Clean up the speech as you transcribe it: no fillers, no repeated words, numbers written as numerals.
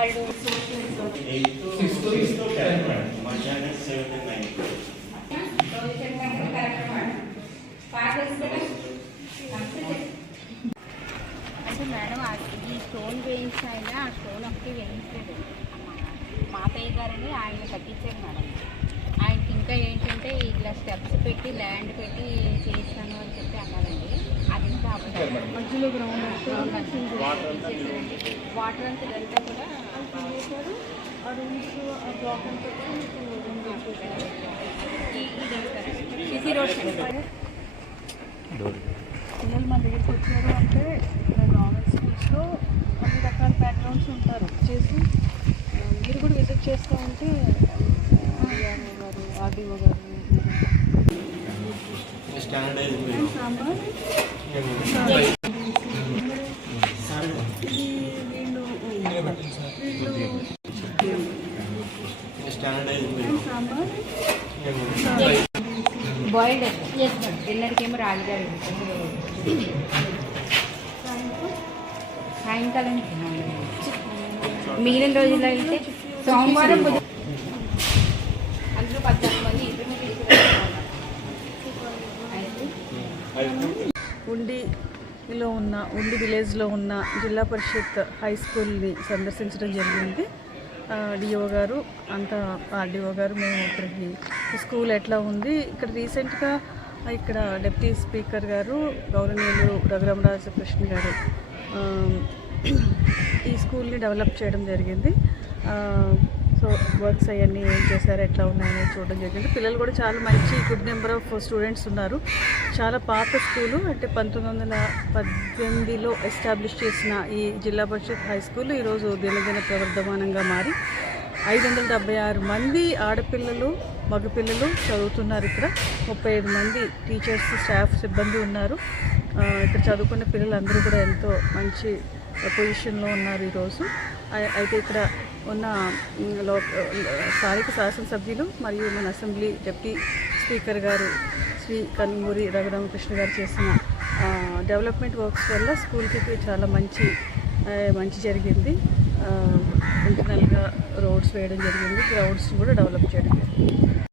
వాళ్ళు అంటే మేడం ఈ స్టోన్ వేయించిన ఆ స్టోన్ ఒకటి వేయించలేదు. మాతయ్య గారని ఆయన కట్టించారు మేడం. ఆయనకి ఇంకా ఏంటంటే ఇలా స్టెప్స్ పెట్టి ల్యాండ్ పెట్టి చేస్తాను అని చెప్పి అన్నారండి. అది ఇంకా మధ్యలో వాటర్ అంతా ఇదంతా కూడా ఆ రూమ్స్ ఆ బ్లాక్ అంతా సిసి రోడ్ పిల్లలు మన దగ్గరికి వచ్చారు అంటే గవర్నమెంట్ స్కూల్స్లో అన్ని రకాల బ్యాక్గ్రౌండ్స్ ఉంటారు. చేసి మీరు కూడా విజిట్ చేస్తూ ఉంటే ఆర్డీఓ గారు సాంబార్ బాయిల్డ్ డిన్నర్కి ఏమో రాలిగారు. సాయంకాలం మిగిలిన రోజుల్లో అయితే సోమవారం అందులో 14 మంది ఉండి విలేజ్లో ఉన్న జిల్లా పరిషత్ హై స్కూల్ని సందర్శించడం జరిగింది. డిఓ గారు అంతా ఆర్డీఓ గారు మేము ఇక్కడికి స్కూల్ ఎట్లా ఉంది, ఇక్కడ రీసెంట్గా ఇక్కడ డిప్యూటీ స్పీకర్ గారు గౌరవనీయులు రఘురామరాజకృష్ణ గారు ఈ స్కూల్ని డెవలప్ చేయడం జరిగింది. సో వర్క్స్ అవన్నీ ఏం చేశారు, ఎట్లా ఉన్నాయని చూడడం జరిగింది. పిల్లలు కూడా చాలా మంచి గుడ్ నెంబర్ ఆఫ్ స్టూడెంట్స్ ఉన్నారు. చాలా పాత స్కూలు, అంటే 1918లో ఎస్టాబ్లిష్ చేసిన ఈ జిల్లా పరిషత్ హై స్కూల్ ఈరోజు దినదిన ప్రవర్ధమానంగా మారి 576 మంది ఆడపిల్లలు మగపిల్లలు చదువుతున్నారు. ఇక్కడ 35 మంది టీచర్స్ స్టాఫ్ సిబ్బంది ఉన్నారు. ఇక్కడ చదువుకున్న పిల్లలందరూ కూడా ఎంతో మంచి పొజిషన్లో ఉన్నారు ఈరోజు. అయితే ఇక్కడ ఉన్న స్థానిక శాసనసభ్యులు మరియు మన అసెంబ్లీ డిప్యూటీ స్పీకర్ గారు శ్రీ కన్మూరి రఘురామకృష్ణ గారు చేసిన డెవలప్మెంట్ వర్క్స్ వల్ల స్కూల్కి చాలా మంచి జరిగింది. ఇంటర్నల్గా రోడ్స్ వేయడం జరిగింది, గ్రౌండ్స్ కూడా డెవలప్ చేయడం జరిగింది.